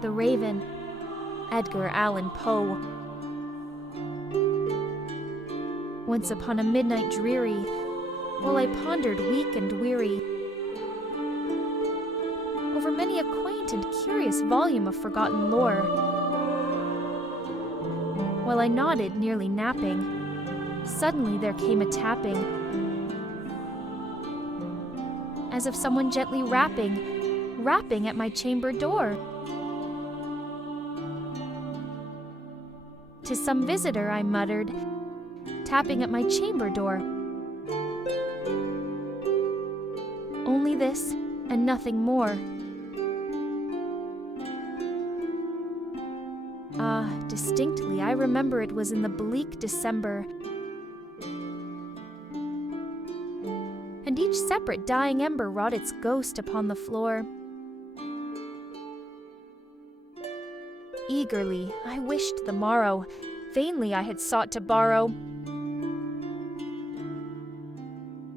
The Raven, Edgar Allan Poe. Once upon a midnight dreary, while I pondered weak and weary over many a quaint and curious volume of forgotten lore, while I nodded, nearly napping, suddenly there came a tapping, as of someone gently rapping at my chamber door. "'Tis some visitor," I muttered, tapping at my chamber door. Only this, and nothing more. Distinctly, I remember it was in the bleak December, and each separate dying ember wrought its ghost upon the floor. Eagerly, I wished the morrow. Vainly I had sought to borrow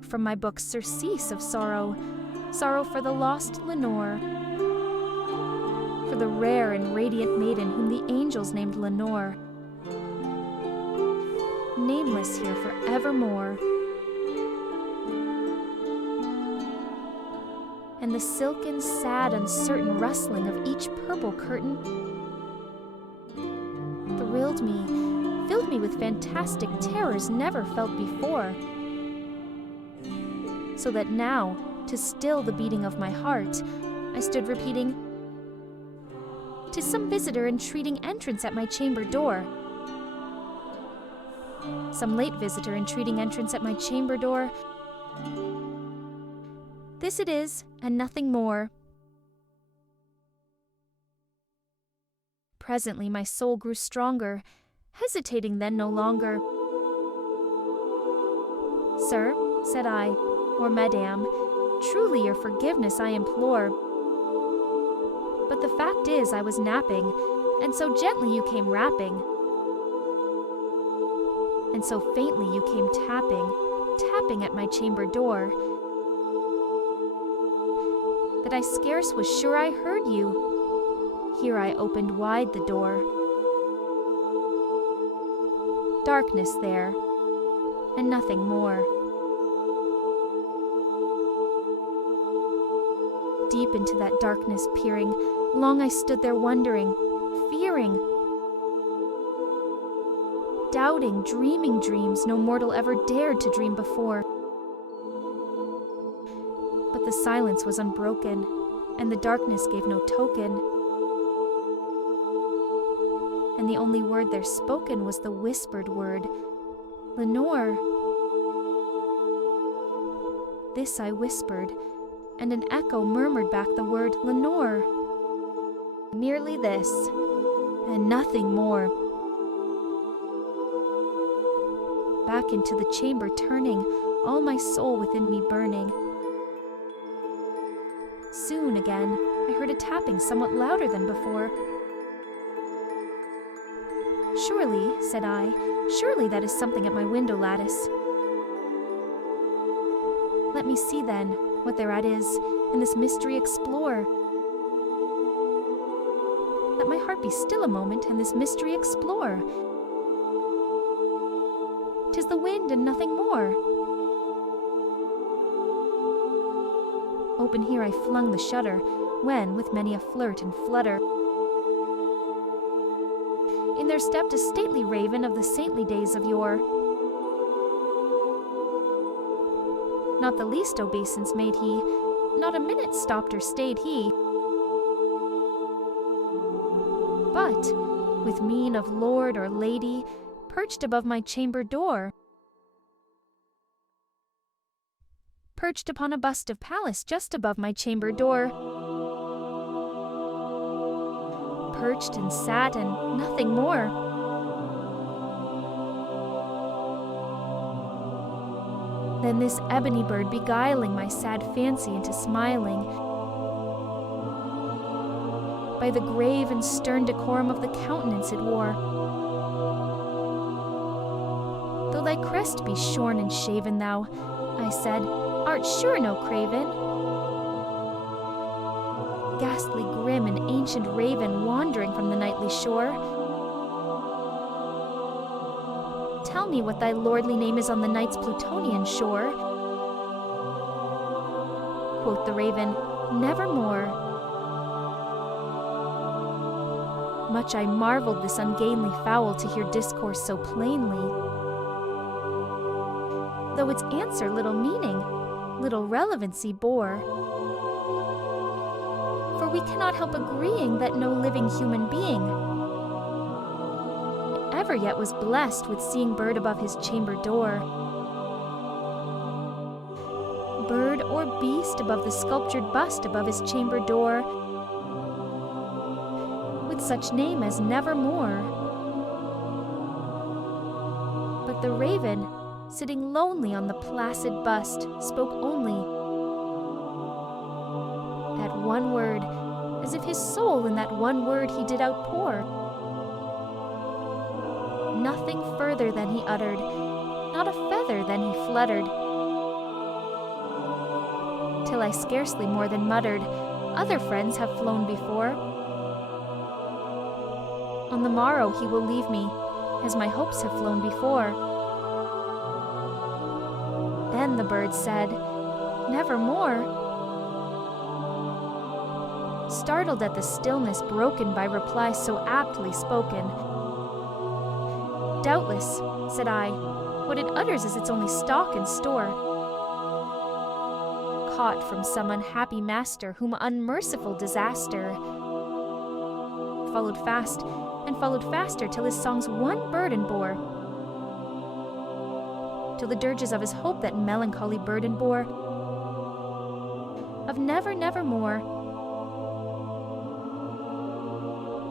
from my book surcease of sorrow, sorrow for the lost Lenore, for the rare and radiant maiden whom the angels named Lenore, nameless here for evermore. And the silken, sad, uncertain rustling of each purple curtain thrilled me, filled me with fantastic terrors never felt before, so that now, to still the beating of my heart, I stood repeating, "'Tis some visitor entreating entrance at my chamber door. Some late visitor entreating entrance at my chamber door. This it is, and nothing more." Presently my soul grew stronger, hesitating then no longer. "Sir," said I, "or Madame, truly your forgiveness I implore. But the fact is I was napping, and so gently you came rapping, and so faintly you came tapping at my chamber door, that I scarce was sure I heard you. Here I opened wide the door. Darkness there, and nothing more. Deep into that darkness peering, long I stood there wondering, fearing, doubting, dreaming dreams no mortal ever dared to dream before. But the silence was unbroken, and the darkness gave no token, and the only word there spoken was the whispered word, "Lenore." This I whispered, and an echo murmured back the word, "Lenore." Merely this, and nothing more. Back into the chamber turning, all my soul within me burning. Soon again, I heard a tapping somewhat louder than before. "Surely," said I, "surely that is something at my window lattice. Let me see then what thereat is, and this mystery explore. Let my heart be still a moment, and this mystery explore. 'Tis the wind and nothing more." Open here I flung the shutter, when, with many a flirt and flutter, in there stepped a stately raven of the saintly days of yore. Not the least obeisance made he, not a minute stopped or stayed he, but, with mien of lord or lady, perched above my chamber door, perched upon a bust of Pallas just above my chamber door, perched and sat and nothing more. Then this ebony bird beguiling my sad fancy into smiling, by the grave and stern decorum of the countenance it wore. "Though thy crest be shorn and shaven, thou," I said, "art sure no craven? ghastly grim and ancient raven wandering from the nightly shore. Tell me what thy lordly name is on the night's Plutonian shore. Quoth the raven, nevermore. Much I marveled this ungainly fowl to hear discourse so plainly, though its answer little meaning, little relevancy bore. For we cannot help agreeing that no living human being ever yet was blessed with seeing bird above his chamber door. Bird or beast above the sculptured bust above his chamber door, with such name as nevermore. But the raven, sitting lonely on the placid bust, spoke only that one word, as if his soul in that one word he did outpour. Nothing further than he uttered, not a feather than he fluttered, till I scarcely more than muttered, other friends have flown before. On the morrow he will leave me, as my hopes have flown before. Then the bird said, nevermore. Startled at the stillness broken by reply so aptly spoken. Doubtless, said I, what it utters is its only stock and store, caught from some unhappy master whom unmerciful disaster followed fast and followed faster till his song's one burden bore, till the dirges of his hope that melancholy burden bore, of never, nevermore.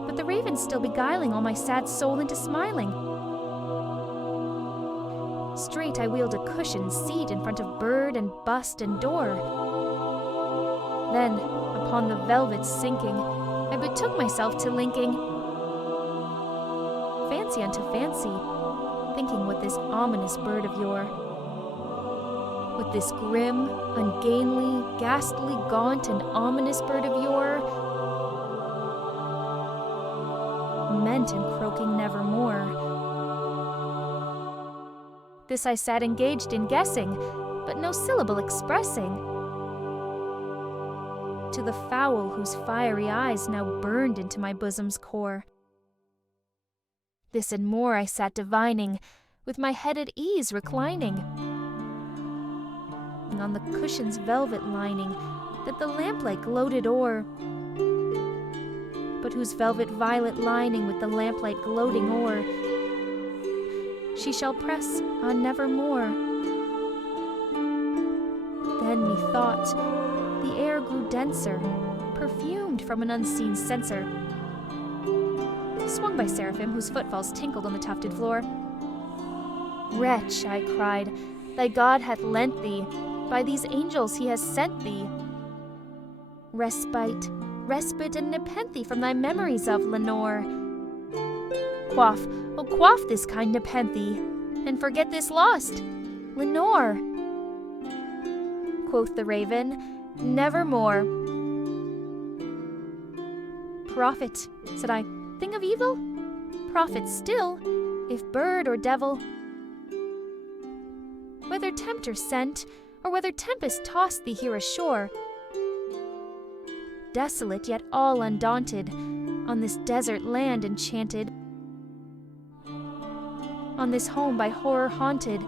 But the raven still beguiling all my sad soul into smiling. Straight I wheeled a cushioned seat in front of bird and bust and door. Then, upon the velvet sinking, I betook myself to linking fancy unto fancy, thinking what this ominous bird of yore, what this grim, ungainly, ghastly, gaunt, and ominous bird of yore meant in croaking nevermore. This I sat engaged in guessing, but no syllable expressing, to the fowl whose fiery eyes now burned into my bosom's core. This and more I sat divining, with my head at ease reclining on the cushion's velvet lining that the lamplight gloated o'er, but whose velvet violet lining with the lamplight gloating o'er she shall press on nevermore. Then methought the air grew denser, perfumed from an unseen censer, swung by seraphim whose footfalls tinkled on the tufted floor. Wretch, I cried, thy God hath lent thee, by these angels he has sent thee respite, respite and nepenthe from thy memories of Lenore. Quaff, oh quaff this kind nepenthe, and forget this lost Lenore. Quoth the raven, nevermore. Prophet, said I, thing of evil? Prophet still, if bird or devil. Whether tempter sent, or whether tempest tossed thee here ashore, desolate yet all undaunted, on this desert land enchanted, on this home by horror haunted,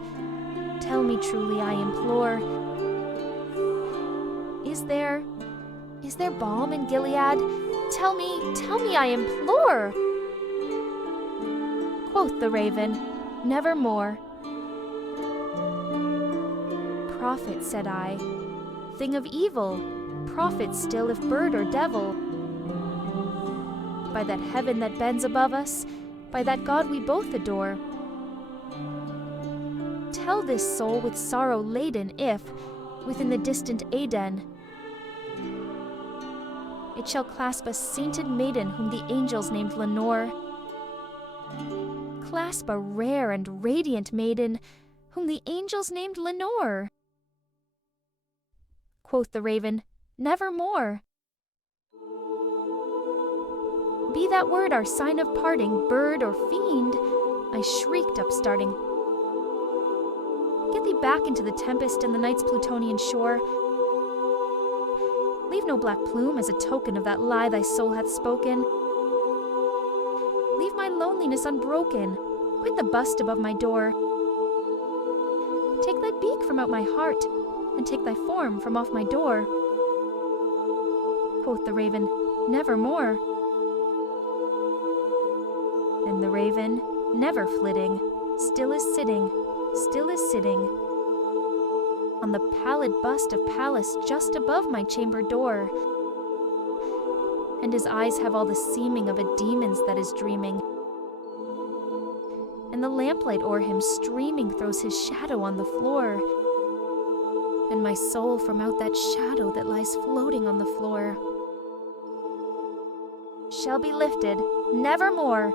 tell me truly, I implore, is there balm in Gilead? Tell me, I implore. Quoth the raven, nevermore. Prophet, said I, thing of evil, prophet still if bird or devil. By that heaven that bends above us, by that God we both adore, tell this soul with sorrow laden if, within the distant Aden, it shall clasp a sainted maiden whom the angels named Lenore, clasp a rare and radiant maiden whom the angels named Lenore. Quoth the raven, nevermore. Be that word our sign of parting, bird or fiend, I shrieked upstarting. Get thee back into the tempest and the night's Plutonian shore. Leave no black plume as a token of that lie thy soul hath spoken. Leave my loneliness unbroken, quit the bust above my door. Take thy beak from out my heart, and take thy form from off my door. Quoth the raven, nevermore. And the raven, never flitting, still is sitting on the pallid bust of Pallas just above my chamber door. And his eyes have all the seeming of a demon's that is dreaming. And the lamplight o'er him streaming throws his shadow on the floor. And my soul from out that shadow that lies floating on the floor shall be lifted nevermore